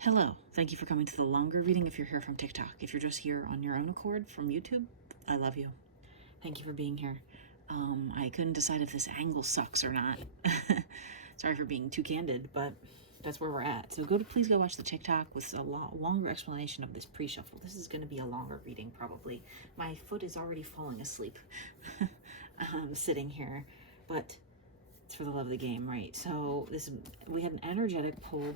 Hello, thank you for coming to the longer reading if you're here from TikTok. If you're just here on your own accord from YouTube, I love you. Thank you for being here. I couldn't decide if this angle sucks or not. Sorry for being too candid, but that's where we're at. So please go watch the TikTok with a longer explanation of this pre-shuffle. This is going to be a longer reading probably. My foot is already falling asleep sitting here, but it's for the love of the game, right? So we had an energetic pull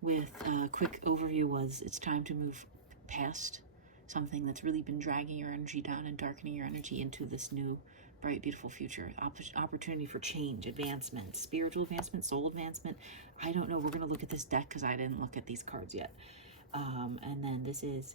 with a quick overview was it's time to move past something that's really been dragging your energy down and darkening your energy into this new bright beautiful future opportunity for change, advancement, spiritual advancement, soul advancement. I don't know, we're going to look at this deck because I didn't look at these cards yet. And then this is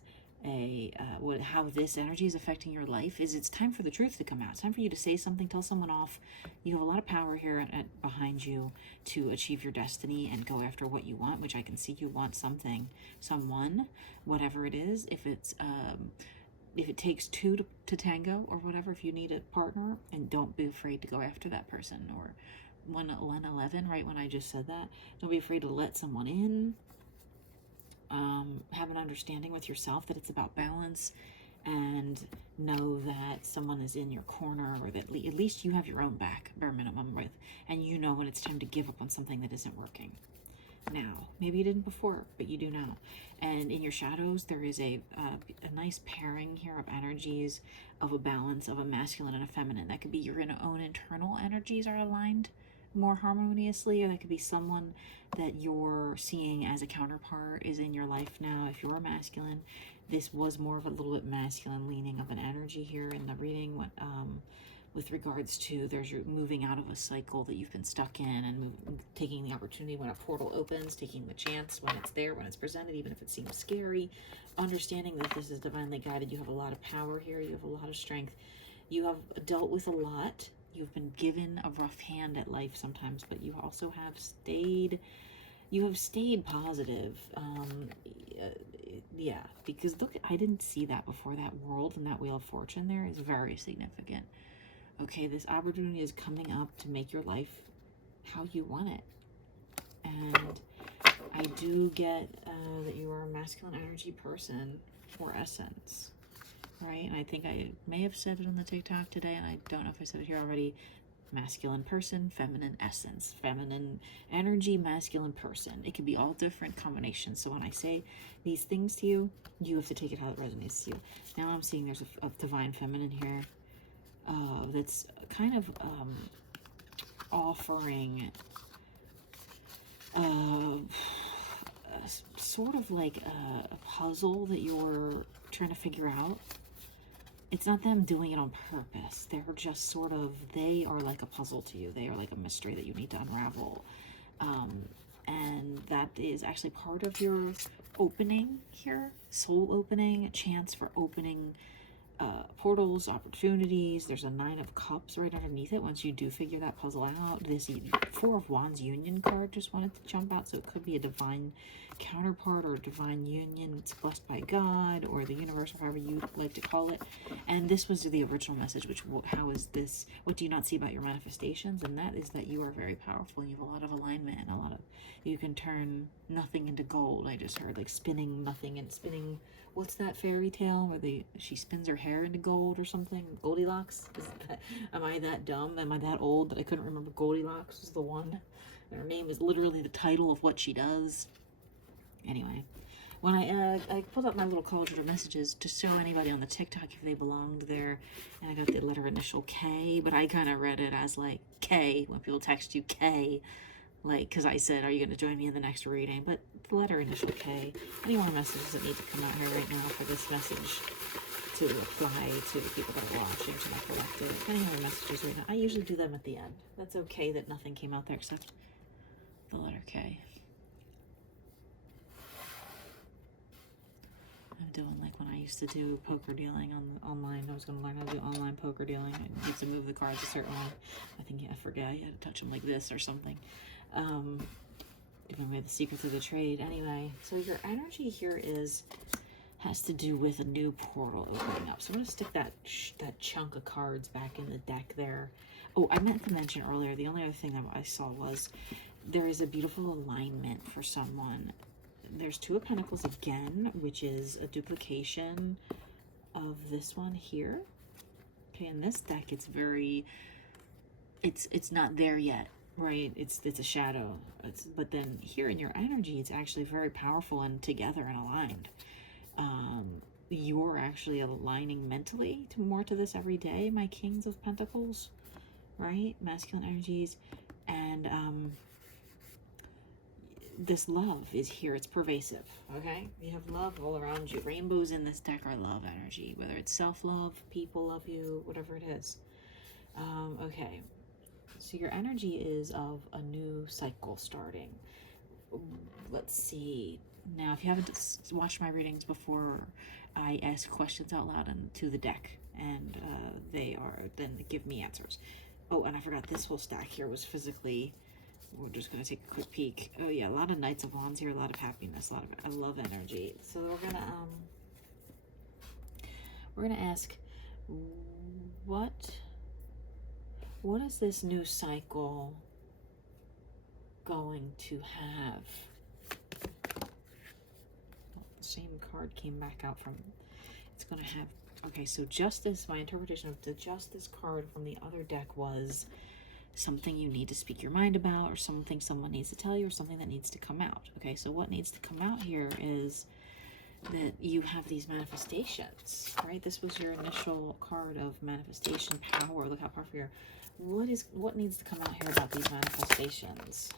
how this energy is affecting your life is it's time for the truth to come out. It's time for you to say something, tell someone off. You have a lot of power here behind you to achieve your destiny and go after what you want, which I can see you want something, someone, whatever it is. If it takes two to tango or whatever, if you need a partner, and don't be afraid to go after that person. Or 111, right when I just said that, don't be afraid to let someone in. Have an understanding with yourself that it's about balance, and know that someone is in your corner, or that at least you have your own back, bare minimum, and you know when it's time to give up on something that isn't working. Now, maybe you didn't before, but you do now. And in your shadows, there is a nice pairing here of energies, of a balance of a masculine and a feminine. That could be your own internal energies are aligned more harmoniously, or that could be someone that you're seeing as a counterpart is in your life now. If you're masculine, this was more of a little bit masculine leaning of an energy here in the reading. With regards to you're moving out of a cycle that you've been stuck in, and taking the opportunity when a portal opens, taking the chance when it's there, when it's presented, even if it seems scary, understanding that this is divinely guided. You have a lot of power here. You have a lot of strength. You have dealt with a lot. You've been given a rough hand at life sometimes, but you also have stayed positive. Yeah, because look, I didn't see that before. That world and that Wheel of Fortune there is very significant. Okay, this opportunity is coming up to make your life how you want it. And I do get that you are a masculine energy person for essence, right? And I think I may have said it on the TikTok today, and I don't know if I said it here already. Masculine person, feminine essence, feminine energy, masculine person. It could be all different combinations. So when I say these things to you, you have to take it how it resonates to you. Now I'm seeing there's a divine feminine here that's kind of offering sort of like a puzzle that you're trying to figure out. It's not them doing it on purpose. They're just they are like a puzzle to you. They are like a mystery that you need to unravel. And that is actually part of your opening here. Soul opening, a chance for opening portals, opportunities. There's a 9 of Cups right underneath it. Once you do figure that puzzle out, this 4 of Wands union card just wanted to jump out. So it could be a divine counterpart or a divine union. It's blessed by God or the universe, or however you like to call it. And this was the original message, which, how is this? What do you not see about your manifestations? And that is that you are very powerful. You have a lot of alignment and you can turn nothing into gold. I just heard like spinning nothing and spinning. What's that fairy tale where she spins her hair into gold or something? Goldilocks? Am I that dumb? Am I that old that I couldn't remember Goldilocks was the one? Her name is literally the title of what she does. Anyway, when I pulled up my little cauldron of messages to show anybody on the TikTok if they belonged there, and I got the letter initial K, but I kind of read it as like K when people text you K. Like, because I said, are you going to join me in the next reading? But the letter initial K. Any more messages that need to come out here right now for this message to apply to the people that are watching, to my collective? Any more messages right now? I usually do them at the end. That's okay that nothing came out there except the letter K. I'm doing like when I used to do poker dealing online. I was going to learn how to do online poker dealing. I used to move the cards a certain way. I think, I forget, you had to touch them like this or something. Giving away the secrets of the trade. Anyway, so your energy here has to do with a new portal opening up. So I'm going to stick that chunk of cards back in the deck there. Oh, I meant to mention earlier, the only other thing that I saw was there is a beautiful alignment for someone. There's Two of Pentacles again, which is a duplication of this one here. Okay, in this deck, it's very, it's not there yet, right? It's a shadow. But then here in your energy, it's actually very powerful and together and aligned. You're actually aligning mentally to this every day, my Kings of Pentacles, right? Masculine energies. And this love is here. It's pervasive, okay? You have love all around you. Rainbows in this deck are love energy, whether it's self-love, people love you, whatever it is. Okay, so your energy is of a new cycle starting. Let's see. Now, if you haven't watched my readings before, I ask questions out loud to the deck, and they give me answers. Oh, and I forgot, this whole stack here was physically, we're just going to take a quick peek. Oh yeah, a lot of Knights of Wands here, a lot of happiness, a lot of, I love energy. So we're gonna ask, what is this new cycle going to have? The same card came back out from, it's going to have, okay, so Justice, my interpretation of the Justice card from the other deck was something you need to speak your mind about, or something someone needs to tell you, or something that needs to come out. Okay, so what needs to come out here is that you have these manifestations, right? This was your initial card of manifestation power. Look how powerful you're. What needs to come out here about these manifestations?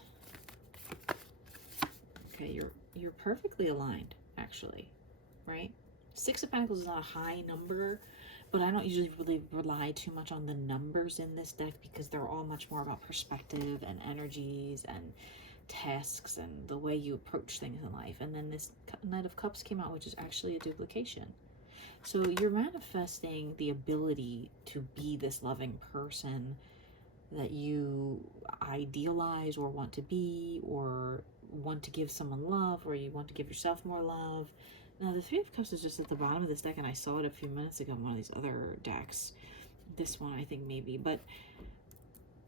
Okay, you're perfectly aligned, actually, right? Six of Pentacles is not a high number, but I don't usually really rely too much on the numbers in this deck because they're all much more about perspective and energies and tasks and the way you approach things in life. And then this Knight of Cups came out, which is actually a duplication. So you're manifesting the ability to be this loving person that you idealize or want to be, or want to give someone love, or you want to give yourself more love. Now, the Three of Cups is just at the bottom of this deck, and I saw it a few minutes ago in one of these other decks. This one, I think, maybe. But,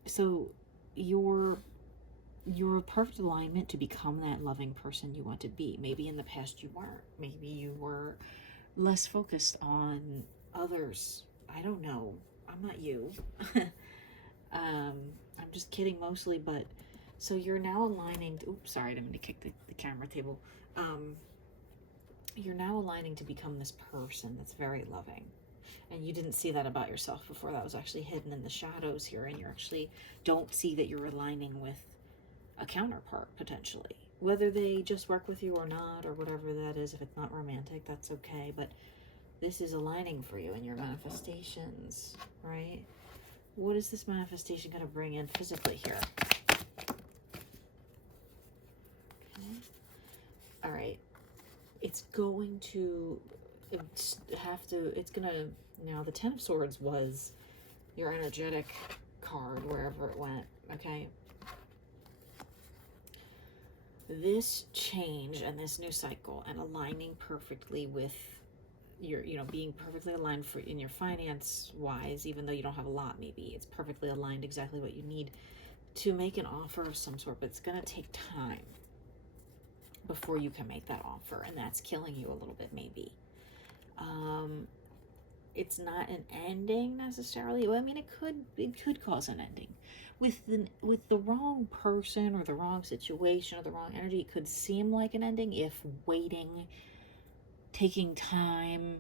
so, you're a perfect alignment to become that loving person you want to be. Maybe in the past you weren't. Maybe you were less focused on others. I don't know. I'm not you. I'm just kidding mostly, but, so you're now aligning to, oops, sorry, I didn't mean to kick the camera table. You're now aligning to become this person that's very loving. And you didn't see that about yourself before. That was actually hidden in the shadows here. And you actually don't see that you're aligning with a counterpart, potentially. Whether they just work with you or not, or whatever that is. If it's not romantic, that's okay. But this is aligning for you in your manifestations, right? What is this manifestation going to bring in physically here? Okay. All right. It's going to now the Ten of Swords was your energetic card wherever it went, okay? This change and this new cycle and aligning perfectly with your, being perfectly aligned in your finance wise, even though you don't have a lot, maybe it's perfectly aligned exactly what you need to make an offer of some sort, but it's going to take time before you can make that offer, and that's killing you a little bit, maybe. It's not an ending necessarily. Well, I mean, it could cause an ending with the wrong person or the wrong situation or the wrong energy. It could seem like an ending if waiting, taking time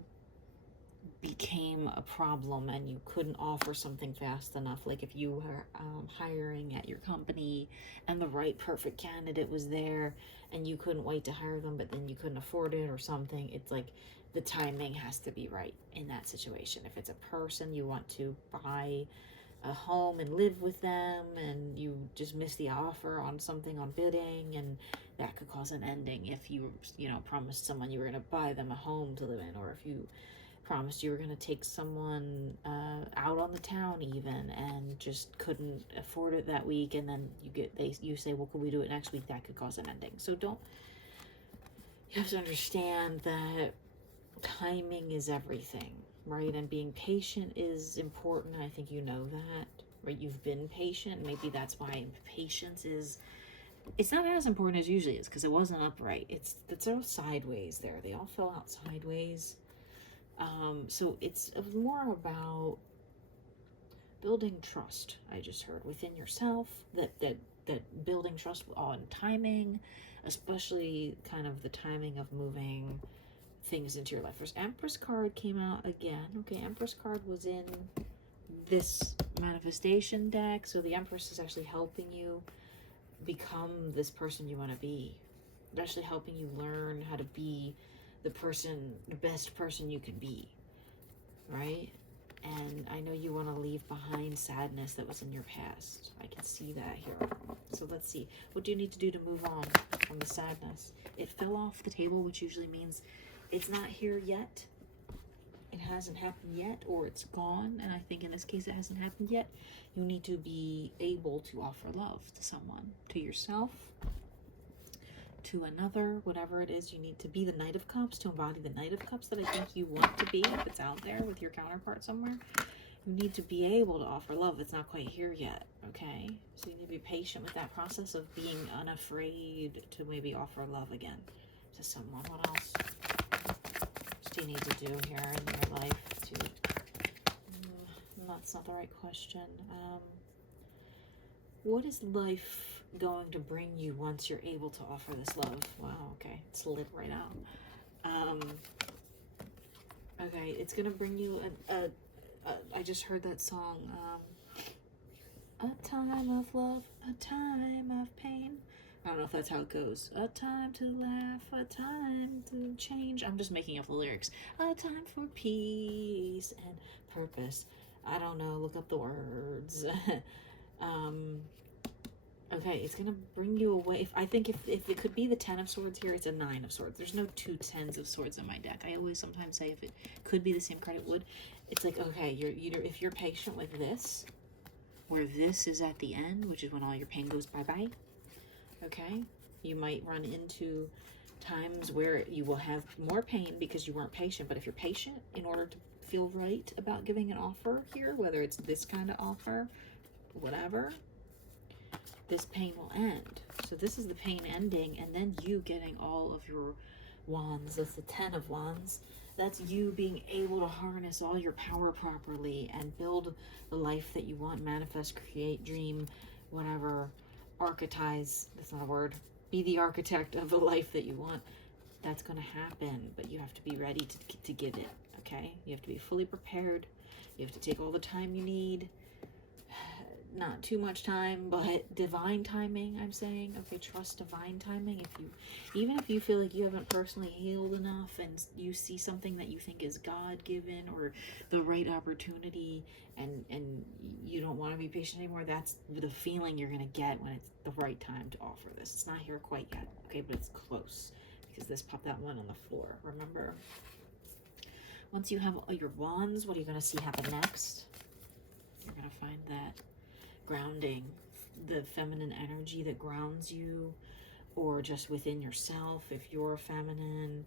became a problem and you couldn't offer something fast enough. Like if you were hiring at your company and the right perfect candidate was there and you couldn't wait to hire them, but then you couldn't afford it or something. It's like the timing has to be right in that situation. If it's a person you want to buy a home and live with them and you just miss the offer on something on bidding, and that could cause an ending if you promised someone you were going to buy them a home to live in, or if you promised you were going to take someone out on the town even and just couldn't afford it that week, and then you say, well, could we do it next week? That could cause an ending. So you have to understand that timing is everything, right? And being patient is important. I think you know that, right? You've been patient. Maybe that's why patience is It's not as important as usually is because it wasn't upright. It's all sideways there. They all fell out sideways. So it's more about building trust. I just heard within yourself that building trust on timing, especially kind of the timing of moving things into your life. First, Empress card came out again. Okay, Empress card was in this manifestation deck, so the Empress is actually helping you become this person you want to be. They're actually helping you learn how to be the best person you can be, right? And I know you want to leave behind sadness that was in your past. I can see that here. So let's see. What do you need to do to move on from the sadness? It fell off the table, which usually means it's not here yet. It hasn't happened yet, or it's gone. And I think in this case, it hasn't happened yet. You need to be able to offer love to someone, to yourself, to another, whatever it is. You need to be the Knight of Cups, to embody the Knight of Cups that I think you want to be, if it's out there with your counterpart somewhere. You need to be able to offer love. It's not quite here yet, okay? So you need to be patient with that process of being unafraid to maybe offer love again to someone. What else do you need to do here in your life to... that's not the right question. What is life going to bring you once you're able to offer this love? Wow, okay, it slid right out. Okay, it's gonna bring you I just heard that song, a time of love, a time of pain. I don't know if that's how it goes. A time to laugh, a time to change. I'm just making up the lyrics. A time for peace and purpose. I don't know, look up the words. Okay, it's gonna bring you away. I think if it could be the 10 of swords here, it's a 9 of swords. There's no 2 tens of swords in my deck. I always sometimes say if it could be the same card, it would. It's like, okay, if you're patient with this, where this is at the end, which is when all your pain goes bye-bye, okay? You might run into times where you will have more pain because you weren't patient. But if you're patient in order to feel right about giving an offer here, whether it's this kind of offer, whatever, this pain will end. So this is the pain ending, and then you getting all of your wands. That's the 10 of wands. That's you being able to harness all your power properly and build the life that you want, manifest, create, dream, whatever, architize, that's not a word, be the architect of the life that you want. That's going to happen, but you have to be ready to get it, okay? You have to be fully prepared. You have to take all the time you need. Not too much time, but divine timing, I'm saying. Okay, trust divine timing. Even if you feel like you haven't personally healed enough and you see something that you think is God-given or the right opportunity and you don't want to be patient anymore, that's the feeling you're going to get when it's the right time to offer this. It's not here quite yet, okay, but it's close because this popped that one on the floor, remember? Once you have all your wands, what are you going to see happen next? You're going to find that grounding, the feminine energy that grounds you, or just within yourself if you're feminine.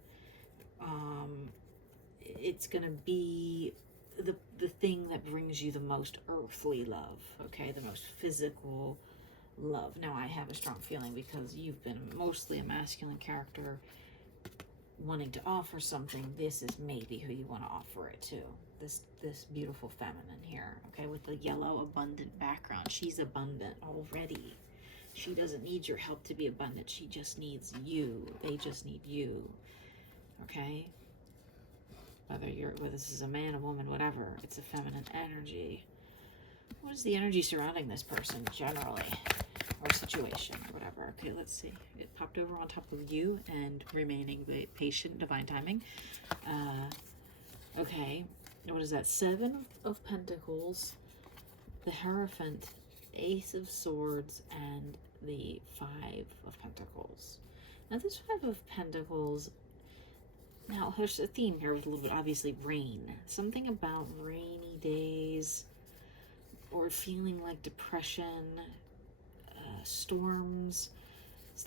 It's gonna be the thing that brings you the most earthly love, okay, the most physical love. Now I have a strong feeling because you've been mostly a masculine character wanting to offer something, this is maybe who you want to offer it to. This beautiful feminine here, okay, with the yellow abundant background. She's abundant already. She doesn't need your help to be abundant. She just needs you. They just need you, okay? Whether this is a man, a woman, whatever, it's a feminine energy. What is the energy surrounding this person generally, or situation, or whatever? Okay, let's see. It popped over on top of you and remaining patient, divine timing. Okay, what is that? 7 of Pentacles, the Hierophant, Ace of Swords, and the 5 of Pentacles. Now this 5 of Pentacles, now there's a theme here with a little bit, obviously, rain. Something about rainy days, or feeling like depression, storms,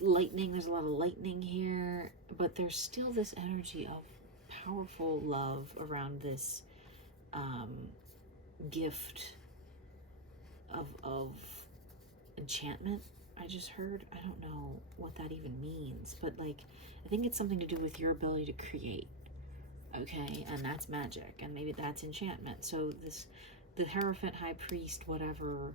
lightning. There's a lot of lightning here, but there's still this energy of powerful love around this gift of enchantment, I just heard, I don't know what that even means, but like, I think it's something to do with your ability to create. Okay, and that's magic, and maybe that's enchantment. So the Hierophant, High Priest, whatever,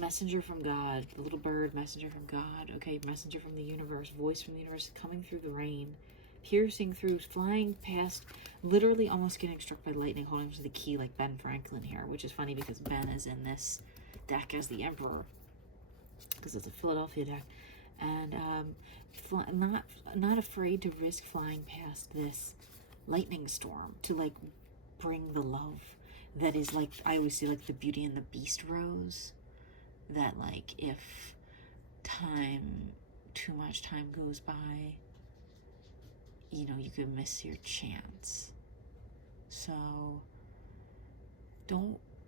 messenger from God, the little bird, messenger from God, okay, messenger from the universe, voice from the universe, coming through the rain, piercing through, flying past, literally almost getting struck by lightning, holding to the key like Ben Franklin here, which is funny because Ben is in this deck as the Emperor, because it's a Philadelphia deck, and not afraid to risk flying past this lightning storm to like bring the love that is, like, I always say, like the Beauty and the Beast rose, that like if too much time goes by, you know, you could miss your chance. So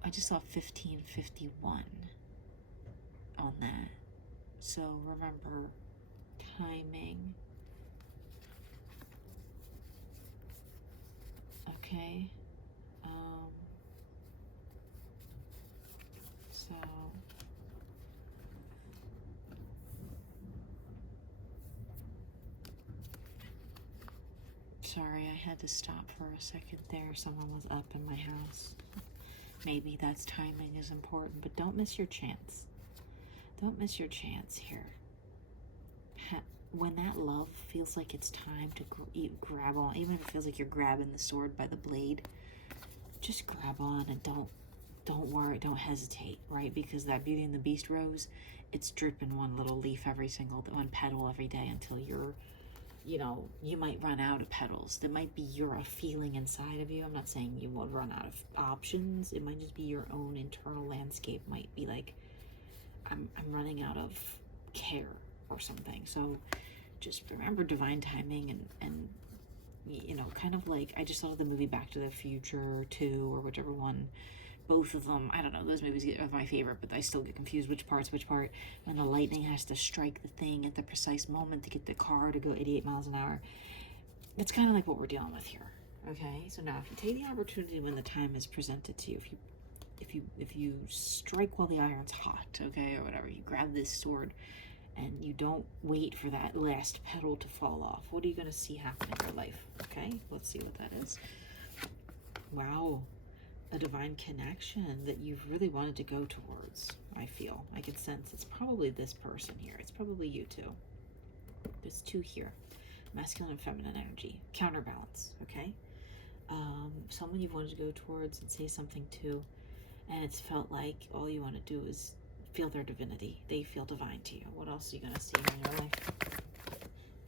I just saw 1551 on that. So remember timing. Okay. So sorry, I had to stop for a second there. Someone was up in my house. Maybe that's timing is important, but don't miss your chance. Don't miss your chance here. When that love feels like it's time to grab on, even if it feels like you're grabbing the sword by the blade, just grab on and don't worry, don't hesitate, right? Because that Beauty and the Beast rose, it's dripping one little leaf one petal every day until you're, you know, you might run out of petals. That might be a feeling inside of you. I'm not saying you will run out of options. It might just be your own internal landscape might be like, I'm running out of care or something. So just remember divine timing and you know, kind of like, I just thought of the movie Back to the Future 2 or whichever one, both of them, I don't know, those movies are my favorite, but I still get confused which part, and the lightning has to strike the thing at the precise moment to get the car to go 88 miles an hour. It's kind of like what we're dealing with here. Okay, so now if you take the opportunity when the time is presented to you, if you strike while the iron's hot, okay, or whatever, you grab this sword and you don't wait for that last petal to fall off, what are you going to see happen in your life? Okay, let's see what that is. Wow, a divine connection that you've really wanted to go towards. I feel, I can sense it's probably this person here. It's probably you two. There's two here, masculine and feminine energy, counterbalance. Okay, someone you've wanted to go towards and say something to, and it's felt like all you want to do is feel their divinity. They feel divine to you. What else are you going to see in your life?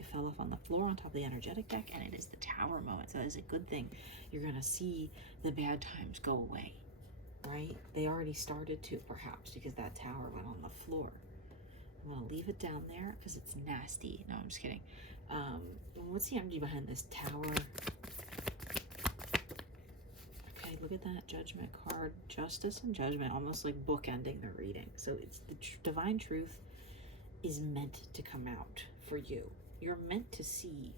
It fell off on the floor on top of the energetic deck, and it is the Tower moment. So that is a good thing. You're going to see the bad times go away, right? They already started to, perhaps, because that tower went on the floor. I'm going to leave it down there because it's nasty. No, I'm just kidding. What's the energy behind this tower? Okay, look at that Judgment card. Justice and Judgment, almost like bookending the reading. So it's the divine truth is meant to come out for you. You're meant to see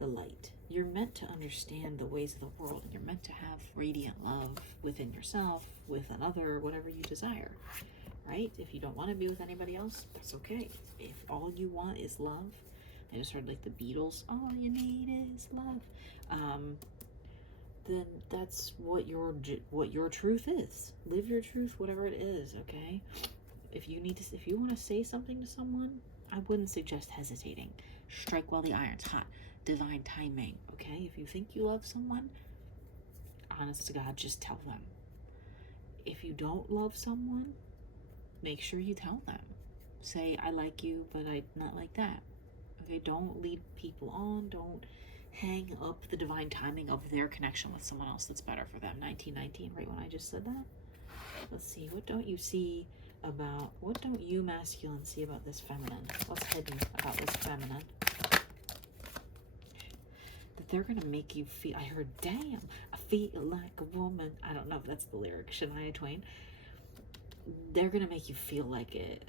the light. You're meant to understand the ways of the world, and you're meant to have radiant love within yourself, with another, whatever you desire, right? If you don't want to be with anybody else, that's okay. If all you want is love, I just heard like the Beatles, all you need is love, then that's what your truth is. Live your truth, whatever it is, okay? If you want to say something to someone, I wouldn't suggest hesitating. Strike while the iron's hot. Divine timing, okay? If you think you love someone, honest to God, just tell them. If you don't love someone, make sure you tell them. Say, I like you, but I'm not like that. Okay, don't lead people on. Don't hang up the divine timing of their connection with someone else that's better for them. 1919, right when I just said that? Let's see, what don't you masculine see about this feminine? What's hidden about this feminine? That they're going to make you feel, I heard, damn, I feel like a woman. I don't know if that's the lyric, Shania Twain. They're going to make you feel like it.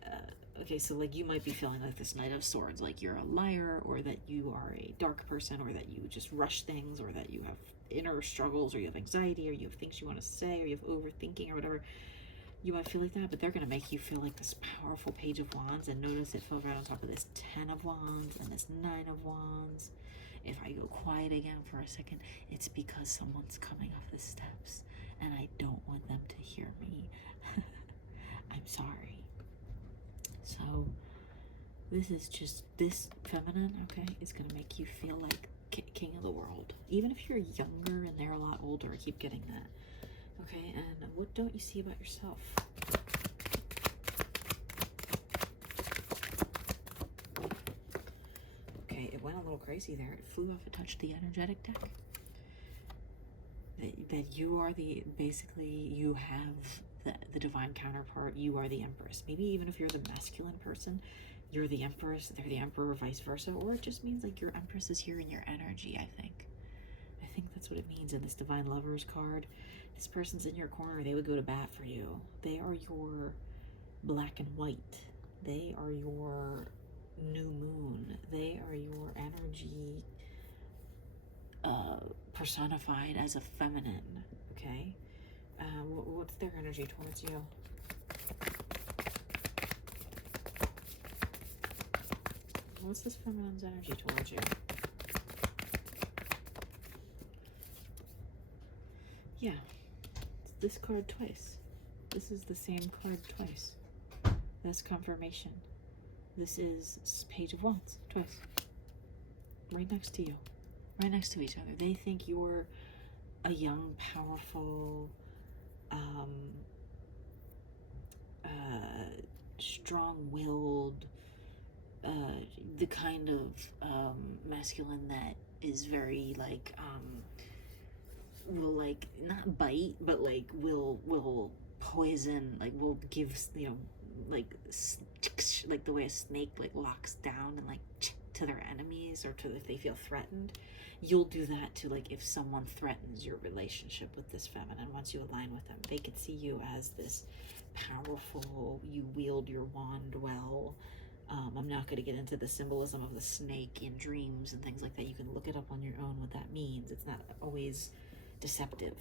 Okay, so like you might be feeling like this Knight of Swords, like you're a liar, or that you are a dark person, or that you just rush things, or that you have inner struggles, or you have anxiety, or you have things you want to say, or you have overthinking, or whatever. You might feel like that, but they're going to make you feel like this powerful Page of Wands. And notice it fell right on top of this 10 of Wands and this 9 of Wands. If I go quiet again for a second, it's because someone's coming off the steps and I don't want them to hear me. I'm sorry. So this is just, this feminine, okay, is going to make you feel like king of the world. Even if you're younger and they're a lot older, I keep getting that. Okay, and what don't you see about yourself? Okay, it went a little crazy there. It flew off and touched the energetic deck. That you are the, basically, you have the divine counterpart. You are the Empress. Maybe even if you're the masculine person, you're the Empress, they're the Emperor, vice versa. Or it just means like your Empress is here in your energy, I think. I think that's what it means in this Divine Lovers card. This person's in your corner. They would go to bat for you. They are your black and white. They are your new moon. They are your energy personified as a feminine. Okay? What's their energy towards you? What's this feminine's energy towards you? Yeah. This card twice. This is the same card twice. That's confirmation. This is Page of Wands twice. Right next to you. Right next to each other. They think you're a young, powerful, strong-willed, the kind of masculine that is very like will like not bite but like will poison, like will give, you know, like the way a snake like locks down and like to their enemies, or to if they feel threatened. You'll do that to, like, if someone threatens your relationship with this feminine, once you align with them, they could see you as this powerful, you wield your wand well. I'm not going to get into the symbolism of the snake in dreams and things like that. You can look it up on your own what that means. It's not always deceptive.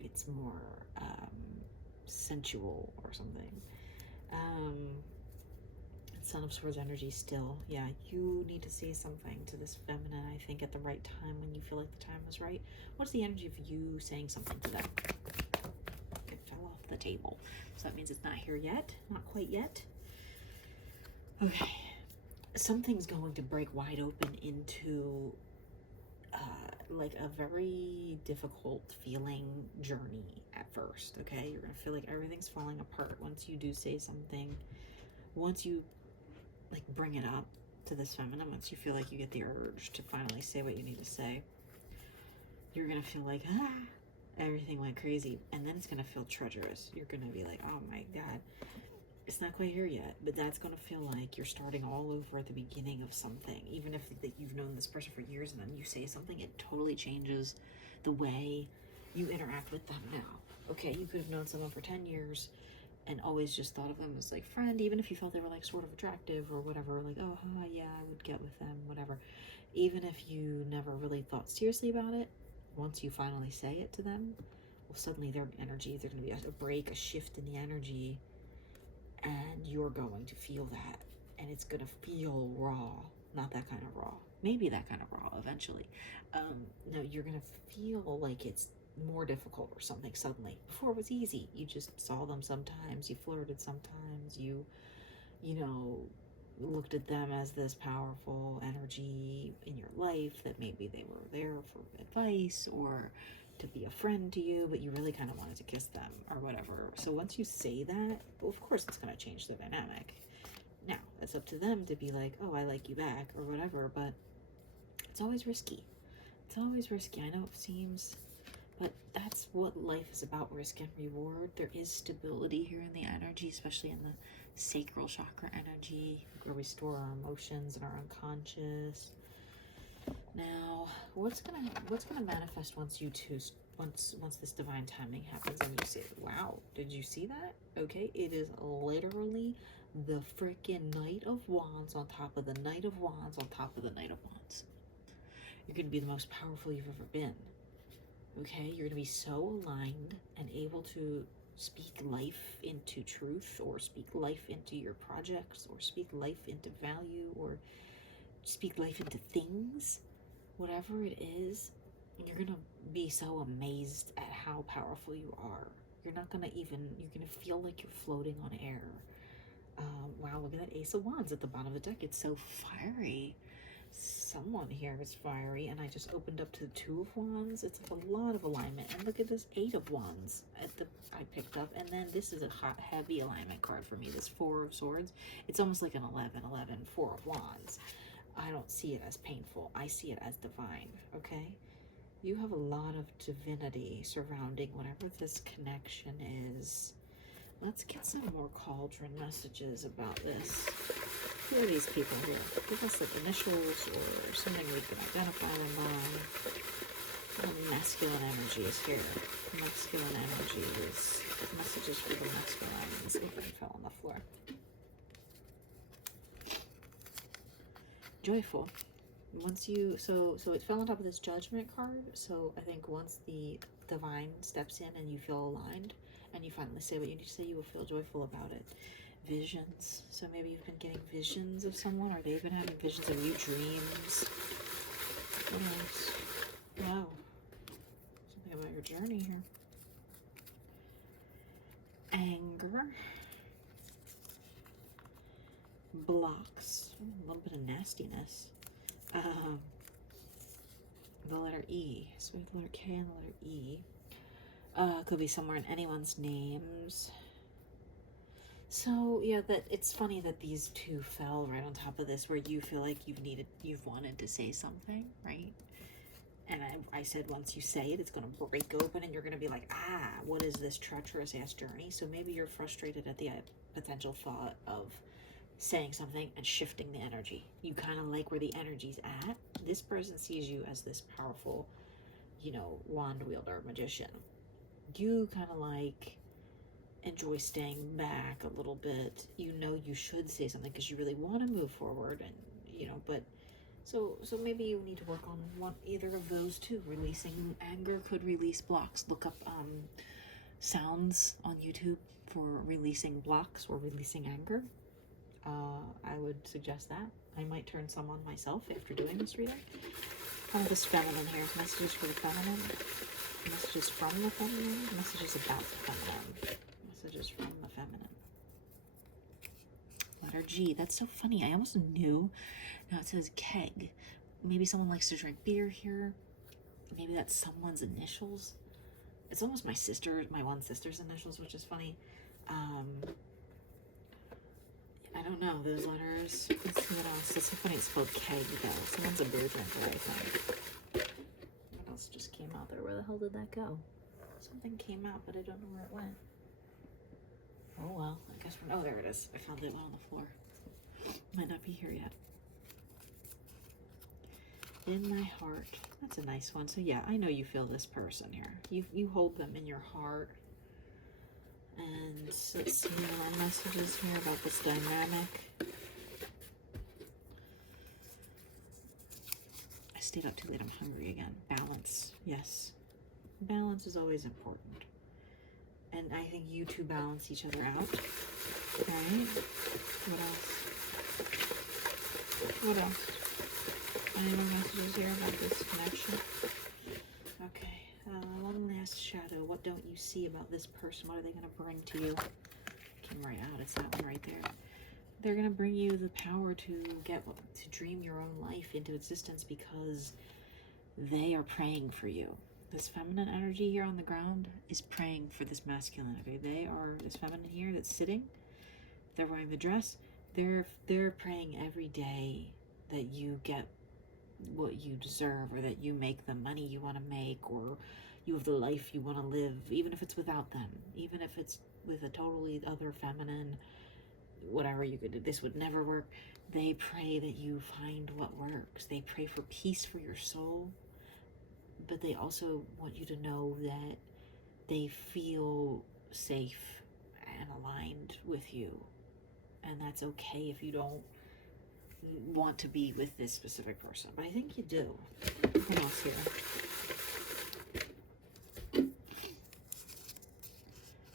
It's more sensual or something. Son of Swords energy still. Yeah, you need to say something to this feminine, I think, at the right time, when you feel like the time is right. What's the energy of you saying something to them? It fell off the table. So that means it's not here yet. Not quite yet. Okay. Something's going to break wide open into like a very difficult feeling journey at first, okay? You're going to feel like everything's falling apart once you do say something. Once you like bring it up to this feminine, once you feel like you get the urge to finally say what you need to say, you're gonna feel like, everything went crazy, and then it's gonna feel treacherous. You're gonna be like, oh my god, it's not quite here yet, but that's gonna feel like you're starting all over at the beginning of something. Even if you've known this person for years and then you say something, it totally changes the way you interact with them now. Okay, you could have known someone for 10 years and always just thought of them as like friend, even if you felt they were like sort of attractive or whatever, like, oh yeah, I would get with them, whatever. Even if you never really thought seriously about it, once you finally say it to them, well, suddenly their energy, there's going to be a break, a shift in the energy, and you're going to feel that, and it's going to feel raw. Not that kind of raw, maybe that kind of raw eventually. No, you're going to feel like it's more difficult or something suddenly. Before it was easy. You just saw them sometimes, you flirted sometimes, you know, looked at them as this powerful energy in your life, that maybe they were there for advice or to be a friend to you, but you really kind of wanted to kiss them or whatever. So once you say that, well, of course it's going to change the dynamic. Now, it's up to them to be like, oh, I like you back or whatever, but it's always risky. It's always risky. I know it seems, but that's what life is about, risk and reward. There is stability here in the energy, especially in the sacral chakra energy, where we store our emotions and our unconscious. Now, what's gonna manifest once this divine timing happens and you say, wow, did you see that? Okay, it is literally the freaking Knight of Wands on top of the Knight of Wands on top of the Knight of Wands. You're gonna be the most powerful you've ever been. Okay, you're going to be so aligned and able to speak life into truth, or speak life into your projects, or speak life into value, or speak life into things, whatever it is, you're gonna be so amazed at how powerful you are. You're not gonna even, you're gonna feel like you're floating on air. Wow, look at that Ace of Wands at the bottom of the deck. It's so fiery. Someone here is fiery, and I just opened up to the Two of Wands. It's like a lot of alignment. And look at this Eight of Wands I picked up, and then this is a heavy alignment card for me, this Four of Swords. It's almost like an 11-11 Four of Wands. I don't see it as painful. I see it as divine, okay? You have a lot of divinity surrounding whatever this connection is. Let's get some more cauldron messages about this. Who are these people here? Give us like initials or something we can identify them by. Masculine energy is here. Masculine energy is messages for the masculine. This little thing fell on the floor. Joyful. Once you, so it fell on top of this Judgment card. So I think once the divine steps in and you feel aligned and you finally say what you need to say, you will feel joyful about it. Visions. So maybe you've been getting visions of someone, or they've been having visions of you, dreams. What else? Wow. Something about your journey here. Anger. Blocks. A little bit of nastiness. The letter E. So we have the letter K and the letter E. Could be somewhere in anyone's names. So yeah, that it's funny that these two fell right on top of this, where you feel like you've wanted to say something, right? And I said once you say it, it's going to break open, and you're going to be like, ah, what is this treacherous ass journey? So maybe you're frustrated at the potential thought of saying something and shifting the energy. You kind of like where the energy's at. This person sees you as this powerful, you know, wand wielder, magician. You kind of like enjoy staying back a little bit. You know you should say something because you really want to move forward, and you know, but so maybe you need to work on either of those two. Releasing anger could release blocks. Look up sounds on YouTube for releasing blocks or releasing anger. I would suggest that. I might turn some on myself after doing this reading. Kind of this feminine here. Messages for the feminine. Messages from the feminine. Messages about the feminine. Messages from the feminine. Letter G. That's so funny. I almost knew. Now it says keg. Maybe someone likes to drink beer here. Maybe that's someone's initials. It's almost my one sister's initials, which is funny. I don't know, those letters. Let's see what else. It's so funny it's spelled keg, though. Someone's a beer drinker, I think. What else just came out there? Where the hell did that go? Something came out, but I don't know where it went. Oh, well. I guess oh, there it is. I found it on the floor. Might not be here yet. In my heart. That's a nice one. So, yeah, I know you feel this person here. You hold them in your heart. And let's see more messages here about this dynamic. I stayed up too late. I'm hungry again. Balance. Yes. Balance is always important. And I think you two balance each other out. Right? What else? What else? Any more messages here about this connection? Okay. One last shadow. What don't you see about this person? What are they going to bring to you? Came right out. It's that one right there. They're going to bring you the power to dream your own life into existence because they are praying for you. This feminine energy here on the ground is praying for this masculine energy. This feminine here that's sitting, they're wearing the dress. They're praying every day that you get what you deserve, or that you make the money you want to make, or you have the life you want to live, even if it's without them, even if it's with a totally other feminine, whatever you could do. This would never work. They pray that you find what works. They pray for peace for your soul, but they also want you to know that they feel safe and aligned with you, and that's okay if you don't want to be with this specific person, but I think you do. What else here?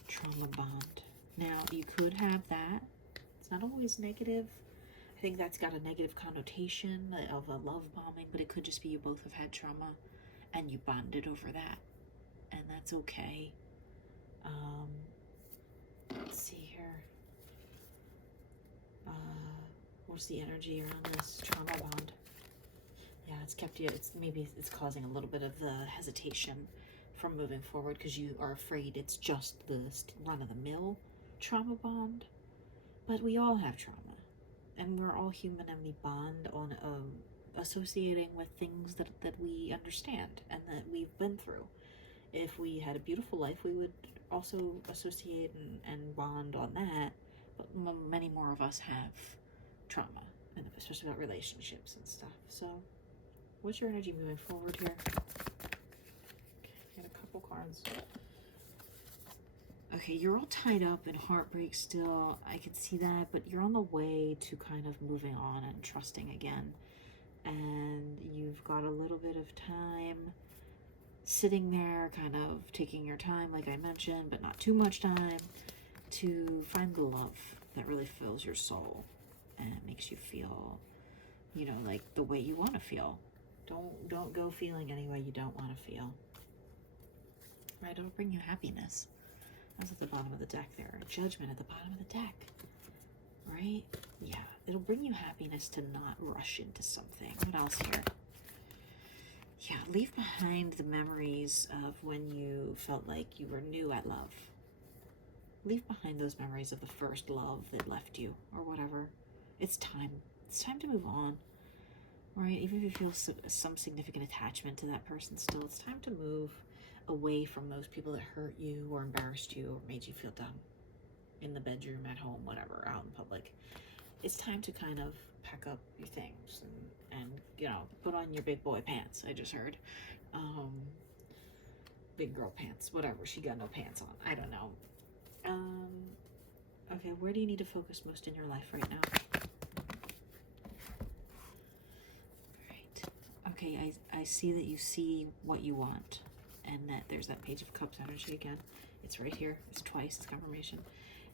Trauma trauma bond. Now, you could have that. It's not always negative. I think that's got a negative connotation of a love bombing, but it could just be you both have had trauma and you bonded over that. And that's okay. Let's see here. What's the energy around this trauma bond? Yeah, it's kept you, maybe it's causing a little bit of the hesitation from moving forward because you are afraid it's just the run-of-the-mill trauma bond. But we all have trauma, and we're all human, and we bond on associating with things that we understand and that we've been through. If we had a beautiful life, we would also associate and bond on that, but many more of us have trauma, and especially about relationships and stuff. So what's your energy moving forward here? Get a couple cards. Okay, you're all tied up in heartbreak still. I can see that, but you're on the way to kind of moving on and trusting again. And you've got a little bit of time sitting there, kind of taking your time, like I mentioned, but not too much time, to find the love that really fills your soul and makes you feel, you know, like the way you want to feel. Don't go feeling any way you don't want to feel. Right? It'll bring you happiness. That's at the bottom of the deck there. Judgment at the bottom of the deck. Right? Yeah. It'll bring you happiness to not rush into something. What else here? Yeah. Leave behind the memories of when you felt like you were new at love. Leave behind those memories of the first love that left you or whatever. It's time. It's time to move on. Right? Even if you feel some significant attachment to that person still, it's time to move away from those people that hurt you or embarrassed you or made you feel dumb in the bedroom, at home, whatever, out in public. It's time to kind of pack up your things and you know, put on your big boy pants. I just heard big girl pants, whatever. She got no pants on. I don't know. Okay, where do you need to focus most in your life right now? Right. Okay, I see that you see what you want. And that there's that Page of Cups energy again. It's right here. It's twice. It's confirmation.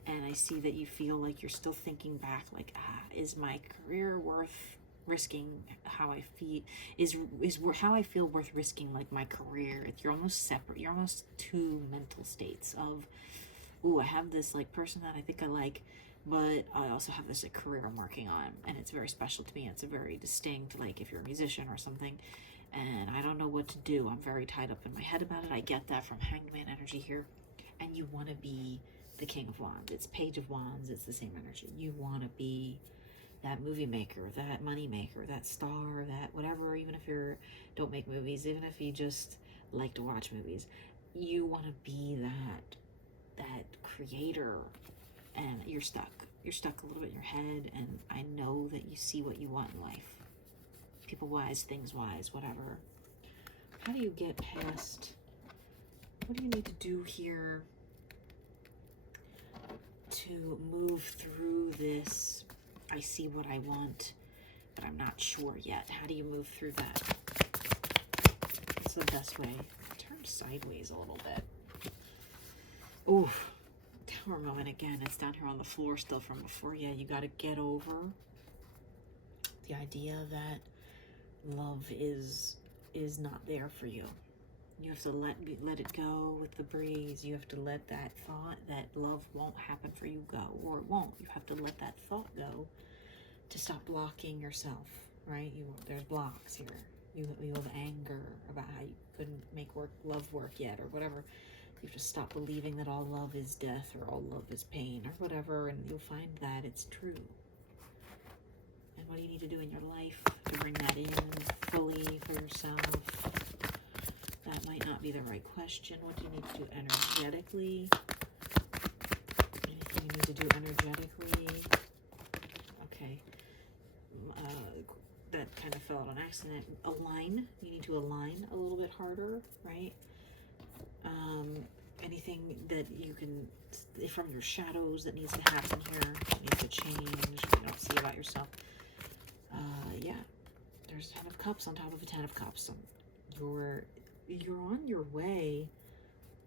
And I see that you feel like you're still thinking back, like, is my career worth risking how I feel? Is how I feel worth risking, like, my career? You're almost separate. You're almost two mental states of, ooh, I have this, like, person that I think I like, but I also have this, like, career I'm working on. And it's very special to me. It's a very distinct, like, if you're a musician or something, and I don't know what to do. I'm very tied up in my head about it. I get that from Hanged Man energy here. And you want to be the King of Wands. It's Page of Wands. It's the same energy. You want to be that movie maker, that money maker, that star, that whatever. Even if you don't make movies, even if you just like to watch movies, you want to be that creator. And you're stuck. You're stuck a little bit in your head. And I know that you see what you want in life. People-wise, things-wise, whatever. How do you get past, what do you need to do here to move through this, I see what I want, but I'm not sure yet. How do you move through that? What's the best way? Turn sideways a little bit. Ooh, Tower moment again. It's down here on the floor still from before. Yeah, you got to get over the idea that love is not there for you. You have to let it go with the breeze. You have to let that thought that love won't happen for you go, or it won't. You have to let that thought go to stop blocking yourself, right? There's blocks here. You have anger about how you couldn't make love work yet, or whatever. You have to stop believing that all love is death or all love is pain or whatever, and you'll find that it's true. And what do you need to do in your life to bring that in fully for yourself? That might not be the right question. What do you need to do energetically? Anything you need to do energetically? Okay. That kind of fell out on accident. Align. You need to align a little bit harder, right? Anything that you can, from your shadows that needs to happen here, that needs to change, you don't see about yourself. Yeah, there's 10 of Cups on top of a 10 of Cups. So you're on your way,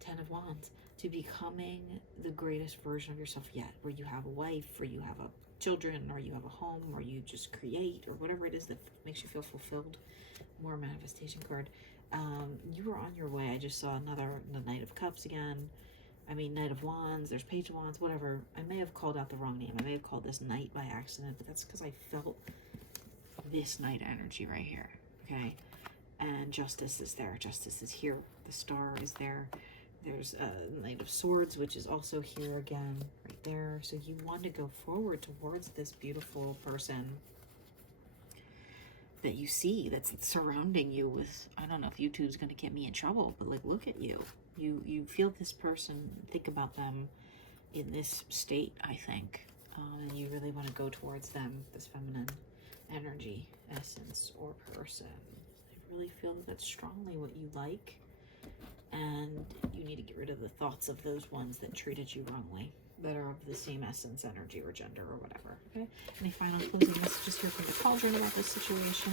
10 of Wands, to becoming the greatest version of yourself yet, where you have a wife, or you have children, or you have a home, or you just create, or whatever it is that makes you feel fulfilled. More manifestation card. You are on your way. I just saw the Knight of Cups again. I mean, Knight of Wands, there's Page of Wands, whatever. I may have called out the wrong name. I may have called this Knight by accident, but that's because I felt this Knight energy right here, okay? And Justice is there. Justice is here. The Star is there. There's a Knight of Swords, which is also here again, right there. So you want to go forward towards this beautiful person that you see that's surrounding you with, I don't know if YouTube's going to get me in trouble, but like, look at you. You feel this person, think about them in this state, I think. And you really want to go towards them, this feminine energy, essence, or person. I really feel that that's strongly what you like. And you need to get rid of the thoughts of those ones that treated you wrongly, that are of the same essence, energy, or gender, or whatever. Okay? Any final closing messages here from the cauldron about this situation?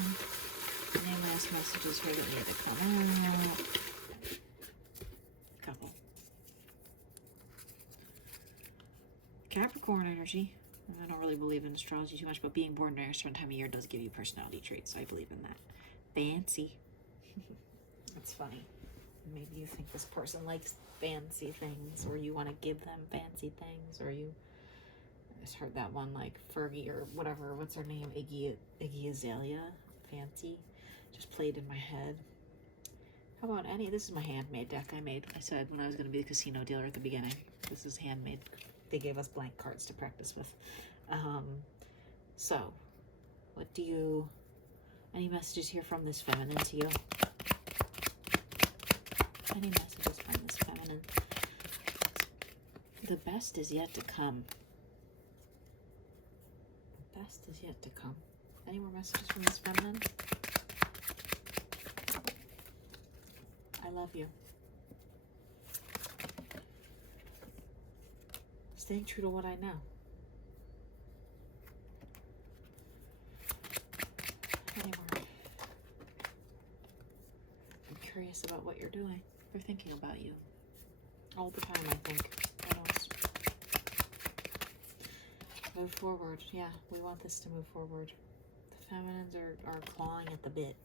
Any last messages here that need to come out? Couple. Capricorn energy. I don't really believe in astrology too much, but being born during a certain time of year does give you personality traits. So I believe in that. Fancy. That's funny. Maybe you think this person likes fancy things, or you want to give them fancy things, or you... I just heard that one, like Fergie or whatever, what's her name? Iggy Azalea, fancy, just played in my head. How about this is my handmade deck I made. I said when I was going to be the casino dealer at the beginning. This is handmade. They gave us blank cards to practice with. So, what do you... Any messages here from this feminine to you? Any messages from this feminine? The best is yet to come. The best is yet to come. Any more messages from this feminine? I love you. Staying true to what I know. Anymore. I'm curious about what you're doing. They're thinking about you. All the time, I think. What else? Move forward. Yeah, we want this to move forward. The feminines are clawing at the bit.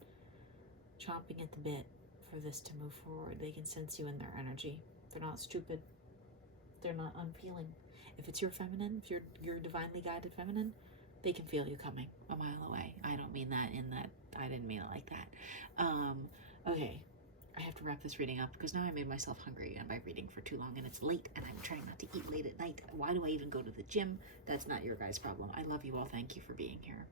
Chomping at the bit for this to move forward. They can sense you in their energy. They're not stupid. They're not unfeeling. If it's your feminine, if you're divinely guided feminine, they can feel you coming a mile away. I don't mean that in that, I didn't mean it like that. Okay, I have to wrap this reading up because now I made myself hungry and by reading for too long and it's late and I'm trying not to eat late at night. Why do I even go to the gym? That's not your guys' problem. I love you all. Thank you for being here.